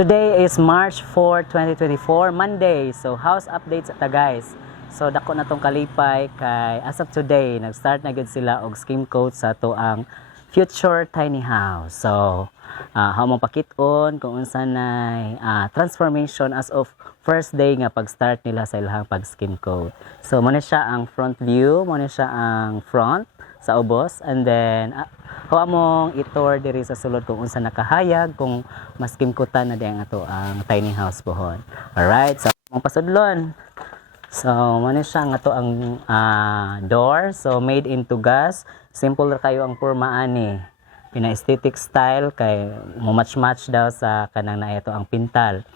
Today is March 4, 2024, Monday. So, house updates ata guys. So, dako na tong kalipay kay as of today, nag-start na gud sila og skim coat sa to ang future tiny house. So, hamong pakit-on kung unsa nay transformation as of first day nga pag-start nila sa ilang pag-skim coat. So, mo na siya ang front view, mo na siya ang front sa ubos, and then among itor diri sa sulod kung unsa nakahayag kung mas kimkutan na diang ato ang tiny house pohon. Alright, so mong pasudlon. So mo ni siya nga to ang door, so made into gas. Simple ra kayo ang porma ani. Pina aesthetic style kay mo match daw sa kanang na ito ang pintal.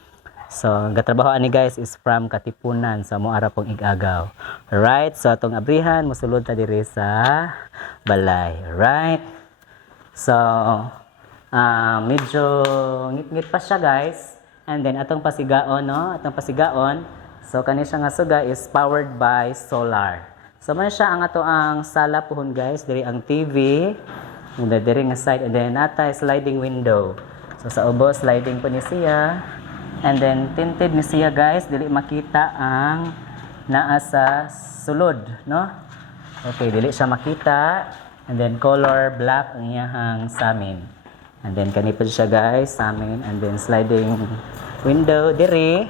So, gatrabaho ani guys is from Katipunan sa mo ara pong igagaw. Alright, so atong abrihan mosulod ta diri sa balay. Alright. So, medyo ngit-ngit pa siya guys. And then atong pasigaon, no? Atong pasigaon. So, kani siya nga suga is powered by solar. So, man siya ang ato ang sala pohon guys, diri ang TV. And then diri nga side, and then natay sliding window. So, sa ubos sliding po ni siya. And then tinted ni siya guys, dili makita ang naa sa sulod, no? Okay, dili siya makita. And then color black ang iyahang samin. And then kanipod siya guys, samin. And then sliding window diri.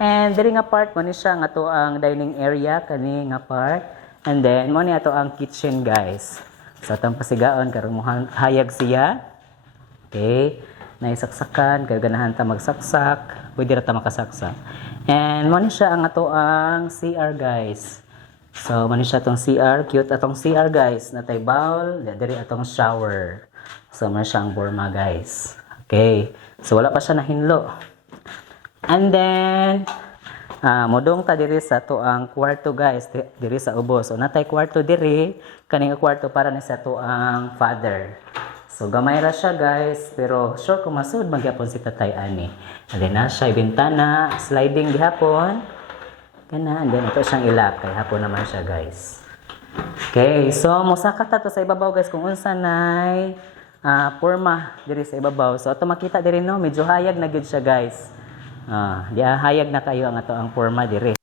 And diri nga part mo ni siya nga to ang dining area kani nga part. And then mo ni ato ang kitchen guys. So atong pasigaon karon mo hayag siya. Okay. Naisaksakan, kaya ganahan ta magsaksak, pwede ra ta makasaksak. And mo ni siya ang ato ang CR guys. So mo ni siya atong CR, cute atong CR guys. Natay bowl, diri atong shower. So mo siya ang borma guys. Okay. So wala pa siya nahinlo. And then modong ta diri sa to ang kwarto guys, diri sa ubos. So natay kwarto diri, kaning kwarto para ni sa to ang father. So, gamay ra siya guys, pero sure kung masud magyapon si tatay ani. Alin na siya, bintana, sliding gihapon. Kana, and then ito siyang ilak, kay hapon naman siya guys. Okay, so musaka ta to sa ibabaw guys, kung unsa nay porma diri sa ibabaw. So, ato makita diri no, medyo hayag na gid siya guys. Hayag na kayo ang ato ang porma diri.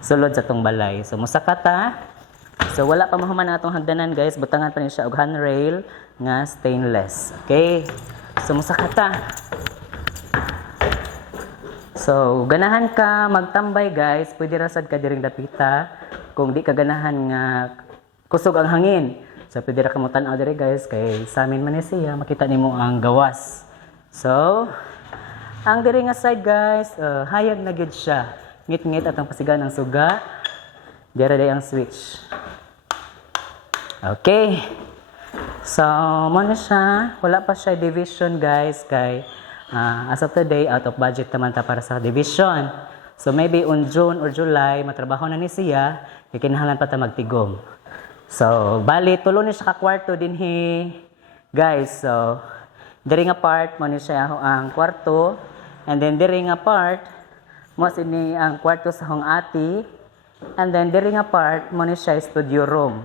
Sulod sa tong balay. So, musaka ta. So, wala pa mahuman ang atong hagdanan guys, butangan pa ni siya og handrail nga stainless. Okay? So, musaka ta. So, ganahan ka magtambay guys, pwede rasad ka diring dapita. Kung di ka ganahan nga kusog ang hangin. So, pwede ra ka mo tan-aw diri guys, kay sa amin man ni siya, makita nimo ang gawas. So, ang diri nga side guys, hayag na gyud siya. Ngit-ngit atong pasigan ng suga. Dira day ang switch. Okay. So, mo na siya. Wala pa siya division guys kay as of today, out of budget naman ta para sa division. So, maybe on June or July, matrabaho na ni siya, kinahanglan pa ta magtigom. So, bali, tulo ni siya ka-kwarto din guys. So, diri nga part, mo ni siya ang kwarto. And then, diri nga part, mo sini ang kwarto sa hong ati. And then, diri nga part, mo ni siya studio room.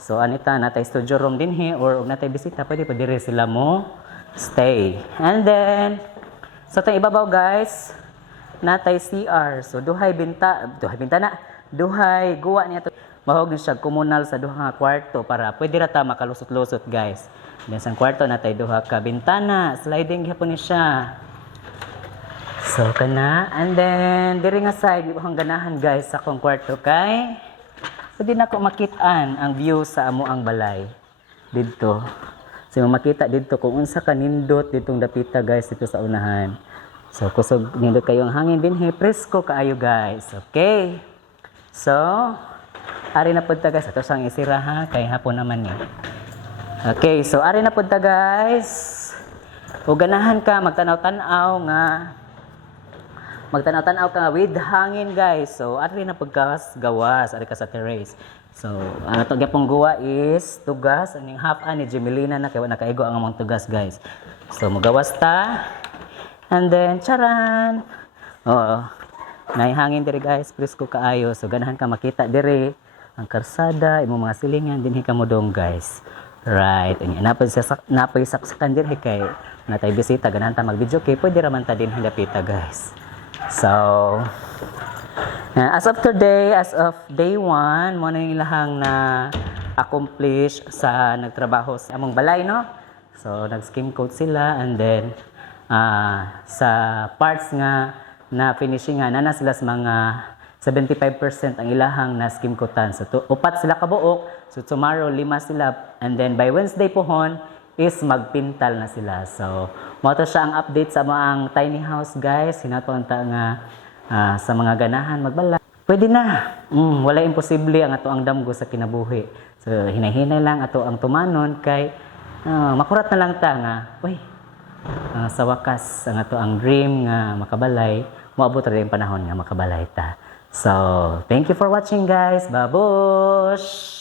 So, anita, natay studio room din or natay bisita, pwede pa diri sila mo stay. And then, sa itong ibabaw guys, natay CR. So, duhay bintana, duhay guwa niya to. Mahog niya siya komunal sa duha nga kwarto para pwede rata makalusot-lusot guys. Then, sa kwarto natay duha ka bintana, sliding hapon niya siya. So, kana. And then, diri nga side, ibang ganahan guys sa akong kwarto kay pwede na ko makitaan ang view sa amo ang balay dito. So makita dito kung unsa ka nindot ditong dapita guys dito sa unahan. So kusog nindot kayo ang hangin din presko kaayo guys. Okay. So ari na pud ta guys, ato sang isira ha kay hapon naman ni. Okay, so ari na pud ta guys. Ug ganahan ka magtanaw-tanaw ka with hangin guys. So, ari na pagkas gawas, ari ka sa terrace. So, ang ato gyapong guwa is tugas, aning half-an ni Jemelina na kay nakaigo ang among tugas guys. So, magawas ta. And then charan. Oo. Nay hangin diri guys, presko kaayo. So, ganahan ka makita diri ang karsada, imong mga silingan dinhi ka modong guys. Right. Napoy saksakan diri kay na tayo bisita ganahan ta mag-video kay pwede raman ta din hindapita guys. So as of today, as of day 1, mo na yung ilahang na accomplish sa nagtrabaho sa among balay, no? So, nag-skim coat sila and then sa parts nga na finishing nga, na sila sa mga 75% ang ilahang na skim coatan. So, upat sila kabuok. So, tomorrow, 5 sila. And then, by Wednesday pohon is magpintal na sila. So, mo to siya ang update sa mga tiny house, guys. Hinaton ta nga sa mga ganahan magbalay. Pwede na. Wala imposible ang ato ang damgo sa kinabuhi. So, hinahinay lang ato ang tumanon kay makurat na lang ta nga, sa wakas ang ato ang dream nga makabalay, moabot ra yung panahon nga makabalay ta. So, thank you for watching guys. Babush!